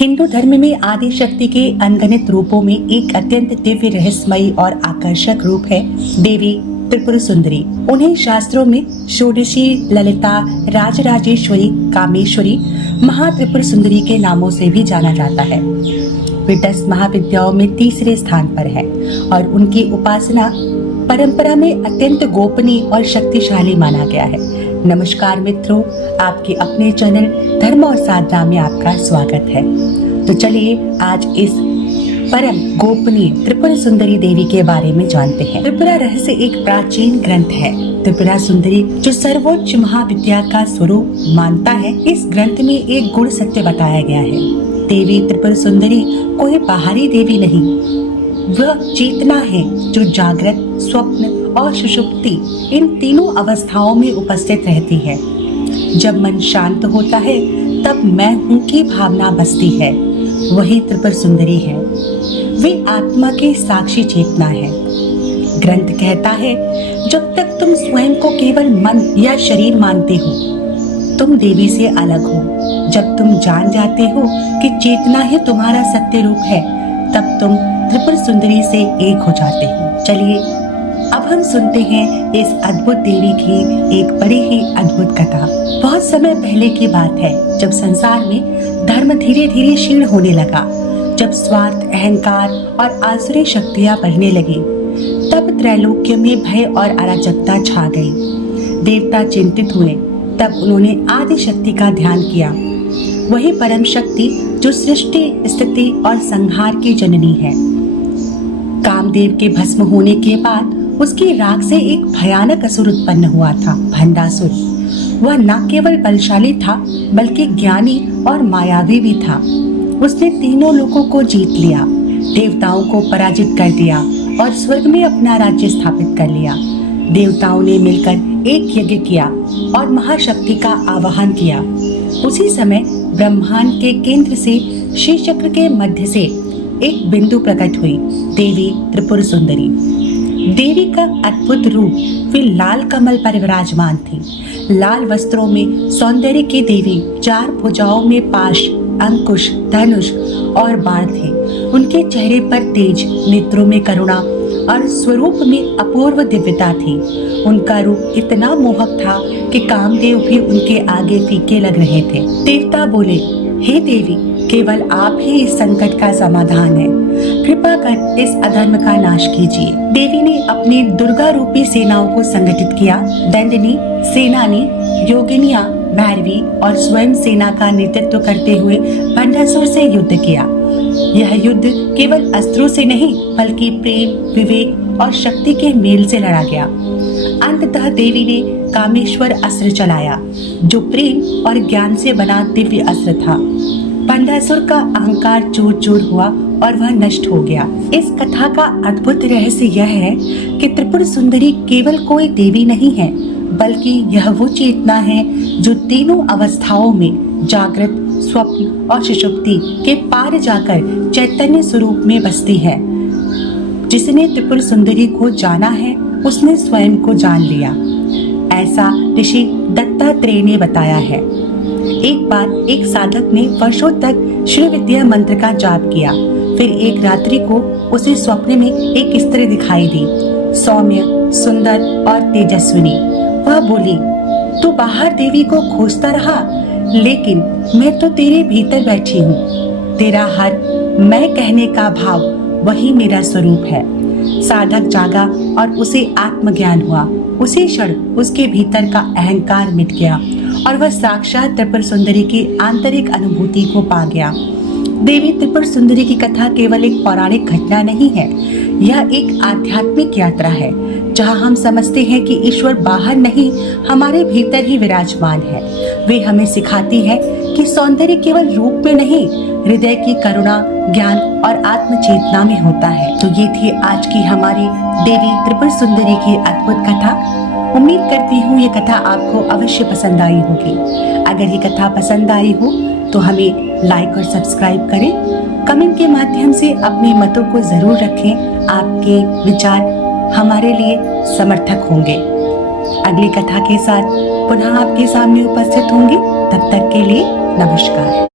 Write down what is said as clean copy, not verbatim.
हिंदू धर्म में आदि शक्ति के अनगिनत रूपों में एक अत्यंत दिव्य, रहस्यमयी और आकर्षक रूप है देवी त्रिपुर सुंदरी। उन्हें शास्त्रों में षोडशी, ललिता, राजराजेश्वरी, कामेश्वरी, महात्रिपुर सुंदरी के नामों से भी जाना जाता है। वे 10 महाविद्याओं में तीसरे स्थान पर है और उनकी उपासना परंपरा में अत्यंत गोपनीय और शक्तिशाली माना गया है। नमस्कार मित्रों, आपके अपने चैनल धर्म और साधना में आपका स्वागत है। तो चलिए आज इस परम गोपनीय त्रिपुरा सुंदरी देवी के बारे में जानते हैं। त्रिपुरा रहस्य एक प्राचीन ग्रंथ है। त्रिपुरा सुंदरी जो सर्वोच्च महाविद्या का स्वरूप मानता है, इस ग्रंथ में एक गुण सत्य बताया गया है। देवी त्रिपुरा सुंदरी कोई बाहरी देवी नहीं, वह चेतना है जो जागृत, स्वप्न और सुषुप्ति इन तीनों अवस्थाओं में उपस्थित रहती है। जब मन शांत होता है तब मैं हूँ की भावना बसती है, वही त्रिपुरा सुंदरी है। वे आत्मा की साक्षी चेतना है। ग्रंथ कहता है, जब तक तुम स्वयं को केवल मन या शरीर मानते हो, तुम देवी से अलग हो। जब तुम जान जाते हो कि चेतना ही तुम्हारा सत्य रूप है, तब तुम त्रिपुरा सुंदरी से एक हो जाते हो। चलिए अब हम सुनते हैं इस अद्भुत देवी की एक बड़ी ही अद्भुत कथा। बहुत समय पहले की बात है, जब संसार में धर्म धीरे धीरे क्षीण होने लगा, जब स्वार्थ, अहंकार और आसुरी शक्तियां बढ़ने लगी, तब त्रैलोक्य में भय और अराजकता छा गई। देवता चिंतित हुए। तब उन्होंने आदि शक्ति का ध्यान किया, वही परम शक्ति जो सृष्टि, स्थिति और संहार की जननी है। कामदेव के भस्म होने के बाद उसकी राख से एक भयानक असुर उत्पन्न हुआ था, भंडासुर। वह न केवल बलशाली था बल्कि ज्ञानी और मायावी भी था। उसने तीनों लोगों को जीत लिया, देवताओं को पराजित कर दिया और स्वर्ग में अपना राज्य स्थापित कर लिया। देवताओं ने मिलकर एक यज्ञ किया और महाशक्ति का आवाहन किया। उसी समय ब्रह्मांड के केंद्र से शीश चक्र के मध्य से एक बिंदु प्रकट हुई, देवी त्रिपुरा सुंदरी। देवी का अद्भुत रूप, वे लाल कमल पर विराजमान थी। लाल वस्त्रों में सौंदर्य की देवी, 4 भुजाओं में पाश, अंकुश, धनुष और बाण थे। उनके चेहरे पर तेज, नेत्रों में करुणा और स्वरूप में अपूर्व दिव्यता थी। उनका रूप इतना मोहक था कि कामदेव भी उनके आगे फीके लग रहे थे। देवता बोले, हे देवी, केवल आप ही इस संकट का समाधान है। कृपा कर इस अधर्म का नाश कीजिए। देवी ने अपनी दुर्गा रूपी सेनाओं को संगठित किया। दंडनी, सेनानी, योगिनिया, भैरवी और स्वयं सेना का नेतृत्व करते हुए भंडासुर से युद्ध किया। यह युद्ध केवल अस्त्रों से नहीं बल्कि प्रेम, विवेक और शक्ति के मेल से लड़ा गया। अंततः देवी ने कामेश्वर अस्त्र चलाया, जो प्रेम और ज्ञान से बना दिव्य अस्त्र था। भंडासुर का अहंकार चूर चूर हुआ और वह नष्ट हो गया। इस कथा का अद्भुत रहस्य यह है कि त्रिपुरा सुंदरी केवल कोई देवी नहीं है, बल्कि यह वो चेतना है जो तीनों अवस्थाओं में जागृत, स्वप्न और सुषुप्ति के पार जाकर चैतन्य स्वरूप में बसती है। जिसने त्रिपुरा सुंदरी को जाना है, उसने स्वयं को जान लिया, ऐसा ऋषि दत्तात्रेय ने बताया है। एक बार एक साधक ने वर्षों तक श्री विद्या मंत्र का जाप किया। फिर एक रात्रि को उसे स्वप्न में एक स्त्री दिखाई दी, सौम्य, सुंदर और तेजस्विनी। वह बोली, तू बाहर देवी को खोजता रहा, लेकिन मैं तो तेरे भीतर बैठी हूँ। तेरा हर मैं कहने का भाव वही मेरा स्वरूप है। साधक जागा और उसे आत्मज्ञान हुआ। उसी क्षण उसके भीतर का अहंकार मिट गया और वह साक्षात त्रिपुरा सुंदरी की आंतरिक अनुभूति को पा गया। देवी त्रिपुरा सुंदरी की कथा केवल एक पौराणिक घटना नहीं है, यह एक आध्यात्मिक यात्रा है, जहां हम समझते हैं कि ईश्वर बाहर नहीं, हमारे भीतर ही विराजमान है। वे हमें सिखाती है कि सौंदर्य केवल रूप में नहीं, हृदय की करुणा, ज्ञान और आत्म चेतना में होता है। तो ये थी आज की हमारी देवी त्रिपुरा सुंदरी की अद्भुत कथा। उम्मीद करती हूँ ये कथा आपको अवश्य पसंद आई होगी। अगर ये कथा पसंद आई हो तो हमें लाइक और सब्सक्राइब करें। कमेंट के माध्यम से अपने मतों को जरूर रखें। आपके विचार हमारे लिए समर्थक होंगे। अगली कथा के साथ पुनः आपके सामने उपस्थित होंगे। तब तक के लिए नमस्कार।